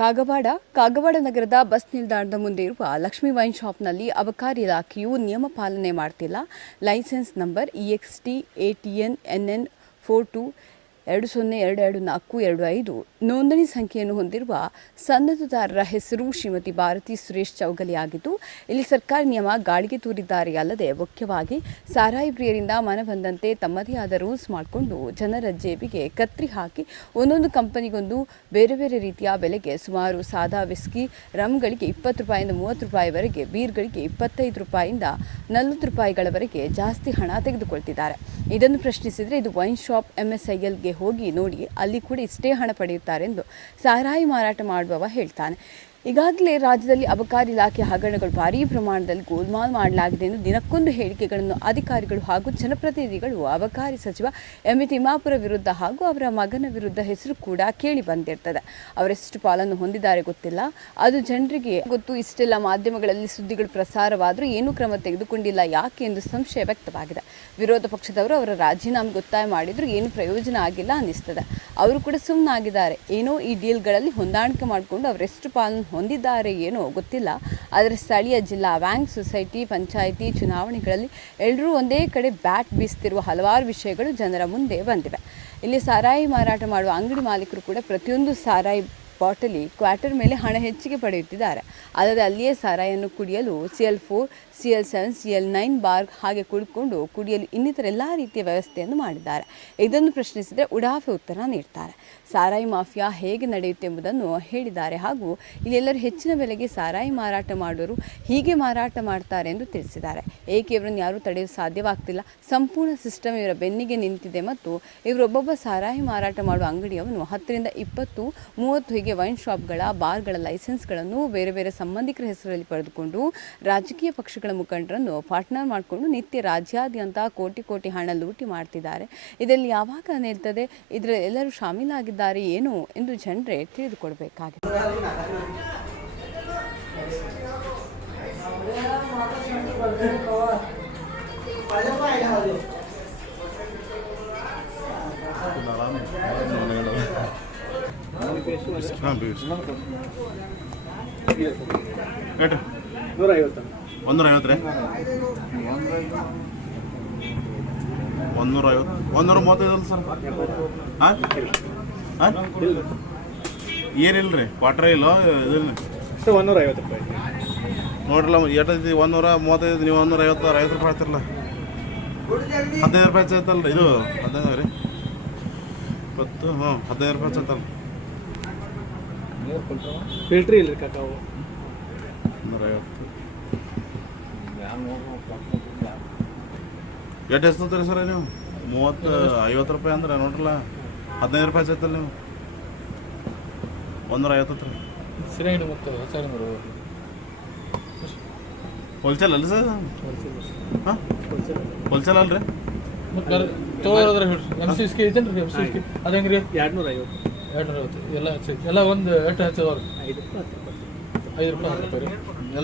ಕಾಗವಾಡ ನಗರದ ಬಸ್ ನಿಲ್ದಾಣದ ಮುಂದೆ ಇರುವ ಲಕ್ಷ್ಮೀ ವೈನ್ ಶಾಪ್ನಲ್ಲಿ ಅಬಕಾರಿ ಇಲಾಖೆಯು ನಿಯಮ ಪಾಲನೆ ಮಾಡ್ತಿಲ್ಲ. Licence number EXT ATN NN 4220222425 ನೋಂದಣಿ ಸಂಖ್ಯೆಯನ್ನು ಹೊಂದಿರುವ ಸನ್ನದುದಾರರ ಹೆಸರು ಶ್ರೀಮತಿ ಭಾರತಿ ಸುರೇಶ್ ಚೌಗಲಿ ಆಗಿದ್ದು, ಇಲ್ಲಿ ಸರ್ಕಾರಿ ನಿಯಮ ಗಾಳಿಗೆ ತೂರಿದ್ದಾರೆ. ಅಲ್ಲದೆ ಮುಖ್ಯವಾಗಿ ಸಾರಾಯಿ ಪ್ರಿಯರಿಂದ ಮನಬಂದಂತೆ ತಮ್ಮದೇ ಆದ ರೂಲ್ಸ್ ಮಾಡಿಕೊಂಡು ಜನರ ಜೇಬಿಗೆ ಕತ್ರಿ ಹಾಕಿ ಒಂದೊಂದು ಕಂಪನಿಗೊಂದು ಬೇರೆ ಬೇರೆ ರೀತಿಯ ಬೆಲೆಗೆ ಸುಮಾರು ಸಾದಾ ವಿಸ್ಕಿ ರಮ್ಗಳಿಗೆ 20 ರೂಪಾಯಿಂದ 30 ರೂಪಾಯಿವರೆಗೆ, ಬೀರ್ಗಳಿಗೆ 25 ರೂಪಾಯಿಂದ 40 ರೂಪಾಯಿಗಳವರೆಗೆ ಜಾಸ್ತಿ ಹಣ ತೆಗೆದುಕೊಳ್ತಿದ್ದಾರೆ. ಇದನ್ನು ಪ್ರಶ್ನಿಸಿದರೆ ಇದು ವೈನ್ ಶಾಪ್ MSILಗೆ ಹೋಗಿ ನೋಡಿ, ಅಲ್ಲಿ ಕೂಡ ಇಷ್ಟೇ ಹಣ ಪಡೆಯುತ್ತಾರೆ ಎಂದು ಸಾರಾಯಿ ಮಾರಾಟ ಮಾಡುವವ ಹೇಳ್ತಾನೆ. ಈಗಾಗಲೇ ರಾಜ್ಯದಲ್ಲಿ ಅಬಕಾರಿ ಇಲಾಖೆ ಹಗರಣಗಳು ಭಾರೀ ಪ್ರಮಾಣದಲ್ಲಿ ಗೋಲ್ಮಾಲ್ ಮಾಡಲಾಗಿದೆ ಎಂದು ದಿನಕ್ಕೊಂದು ಹೇಳಿಕೆಗಳನ್ನು ಅಧಿಕಾರಿಗಳು ಹಾಗೂ ಜನಪ್ರತಿನಿಧಿಗಳು ಅಬಕಾರಿ ಸಚಿವ ME ತಿಮ್ಮಾಪುರ ವಿರುದ್ಧ ಹಾಗೂ ಅವರ ಮಗನ ವಿರುದ್ಧ ಹೆಸರು ಕೂಡ ಕೇಳಿ ಬಂದಿರ್ತದೆ. ಅವರೆಷ್ಟು ಪಾಲನ್ನು ಹೊಂದಿದ್ದಾರೆ ಗೊತ್ತಿಲ್ಲ, ಅದು ಜನರಿಗೆ ಗೊತ್ತು. ಇಷ್ಟೆಲ್ಲ ಮಾಧ್ಯಮಗಳಲ್ಲಿ ಸುದ್ದಿಗಳು ಪ್ರಸಾರವಾದರೂ ಏನೂ ಕ್ರಮ ತೆಗೆದುಕೊಂಡಿಲ್ಲ ಯಾಕೆ ಎಂದು ಸಂಶಯ ವ್ಯಕ್ತವಾಗಿದೆ. ವಿರೋಧ ಪಕ್ಷದವರು ಅವರ ರಾಜೀನಾಮೆಗೆ ಒತ್ತಾಯ ಮಾಡಿದರೂ ಏನು ಪ್ರಯೋಜನ ಆಗಿಲ್ಲ ಅನ್ನಿಸ್ತದೆ. ಅವರು ಕೂಡ ಸುಮ್ಮನಾಗಿದ್ದಾರೆ. ಏನೋ ಈ ಡೀಲ್ಗಳಲ್ಲಿ ಹೊಂದಾಣಿಕೆ ಮಾಡಿಕೊಂಡು ಅವರೆಷ್ಟು ಪಾಲನ್ನು ಹೊಂದಿದ್ದಾರೆ ಏನೋ ಗೊತ್ತಿಲ್ಲ. ಆದರೆ ಸ್ಥಳೀಯ ಜಿಲ್ಲಾ ಬ್ಯಾಂಕ್, ಸೊಸೈಟಿ, ಪಂಚಾಯಿತಿ ಚುನಾವಣೆಗಳಲ್ಲಿ ಎಲ್ಲರೂ ಒಂದೇ ಕಡೆ ಬ್ಯಾಟ್ ಬೀಸ್ತಿರುವ ಹಲವಾರು ವಿಷಯಗಳು ಜನರ ಮುಂದೆ ಬಂದಿವೆ. ಇಲ್ಲಿ ಸಾರಾಯಿ ಮಾರಾಟ ಮಾಡುವ ಅಂಗಡಿ ಮಾಲೀಕರು ಕೂಡ ಪ್ರತಿಯೊಂದು ಸಾರಾಯಿ ಬಾಟಲಿ ಕ್ವಾರ್ಟರ್ ಮೇಲೆ ಹಣ ಹೆಚ್ಚಿಗೆ ಪಡೆಯುತ್ತಿದ್ದಾರೆ. ಅಲ್ಲದೆ ಅಲ್ಲಿಯೇ ಸಾರಾಯಿಯನ್ನು ಕುಡಿಯಲು CL4, CL7, CL9 ಬಾರ್ ಹಾಗೆ ಕುಡಿದುಕೊಂಡು ಕುಡಿಯಲು ಇನ್ನಿತರ ಎಲ್ಲ ರೀತಿಯ ವ್ಯವಸ್ಥೆಯನ್ನು ಮಾಡಿದ್ದಾರೆ. ಇದನ್ನು ಪ್ರಶ್ನಿಸಿದರೆ ಉಡಾಫೆ ಉತ್ತರ ನೀಡ್ತಾರೆ. ಸಾರಾಯಿ ಮಾಫಿಯಾ ಹೇಗೆ ನಡೆಯುತ್ತೆ ಎಂಬುದನ್ನು ಹೇಳಿದ್ದಾರೆ. ಹಾಗೂ ಇಲ್ಲೆಲ್ಲರೂ ಹೆಚ್ಚಿನ ಬೆಲೆಗೆ ಸಾರಾಯಿ ಮಾರಾಟ ಮಾಡುವರು ಹೀಗೆ ಮಾರಾಟ ಮಾಡ್ತಾರೆ ಎಂದು ತಿಳಿಸಿದ್ದಾರೆ. ಏಕೆ ಇವರನ್ನು ಯಾರೂ ತಡೆಯಲು ಸಾಧ್ಯವಾಗ್ತಿಲ್ಲ. ಸಂಪೂರ್ಣ ಸಿಸ್ಟಮ್ ಇವರ ಬೆನ್ನಿಗೆ ನಿಂತಿದೆ ಮತ್ತು ಇವರೊಬ್ಬೊಬ್ಬ ಸಾರಾಯಿ ಮಾರಾಟ ಮಾಡುವ ಅಂಗಡಿಯವನು 10 ರಿಂದ 20, 30 ಹೀಗೆ ವೈನ್ ಶಾಪ್ಗಳ, ಬಾರ್ಗಳ ಲೈಸೆನ್ಸ್ಗಳನ್ನು ಬೇರೆ ಬೇರೆ ಸಂಬಂಧಿಕರ ಹೆಸರಲ್ಲಿ ಪಡೆದುಕೊಂಡು ರಾಜಕೀಯ ಪಕ್ಷಗಳ ಮುಖಂಡರನ್ನು ಪಾರ್ಟ್ನರ್ ಮಾಡಿಕೊಂಡು ನಿತ್ಯ ರಾಜ್ಯಾದ್ಯಂತ ಕೋಟಿ ಹಣ ಲೂಟಿ ಮಾಡ್ತಿದ್ದಾರೆ. ಇದರಲ್ಲಿ ಯಾವಾಗ ನಿಲ್ತದೆ? ಇದರಲ್ಲಿ ಎಲ್ಲರೂ ಶಾಮೀಲಾಗಿದ್ದಾರೆ ಏನು ಎಂದು ಜನರೇ ತಿಳಿದುಕೊಳ್ಬೇಕಾಗಿದೆ. ಏನಿಲ್ರಿ ಕ್ವಾರ್ಟರ್ ಇಲ್ಲ ನೋಡ್ರಲ್ಲ. ಎಷ್ಟೈತಿ? 135. ನೀವು 150 ರೂಪಾಯಿ ಆಯ್ತಿರಲ್ಲ. 15 ರೂಪಾಯಿ ಆಯ್ತಲ್ರಿ. ಇದು 15 ರೀ 20. 15 ರೂಪಾಯಿ ಆಯ್ತಲ್ಲ. ಫಿಲ್ಟ್ರಿ ಇಲ್ರಿ ಕಾಕಾವು 150. ಎಷ್ಟು ಎಸ್ತಂತೀರಿ ಸರ್ ನೀವು? 50 ರೂಪಾಯಿ ಅಂದ್ರೆ ನೋಡ್ರಲ್ಲ 15 ರೂಪಾಯಿ ಆಯ್ತಲ್ಲ. ನೀವು 150 ರೀ ಹೋಲ್ಸೇಲ್ ಅಲ್ಲ ಸರ್? ಹಾಂ ಹೋಲ್ಸೇಲ್ ಅಲ್ರಿ. MCSK ಐತೇನ್ರಿ? MCSK ಅದು ಹೆಂಗ್ರಿ? 250 ಎಲ್ಲ ಒಂದು ಎಷ್ಟು ಹಚ್ಚದವ್ರಿ? 5 ರೂಪಾಯಿ 10 ರೂಪಾಯಿ ಎಲ್ಲ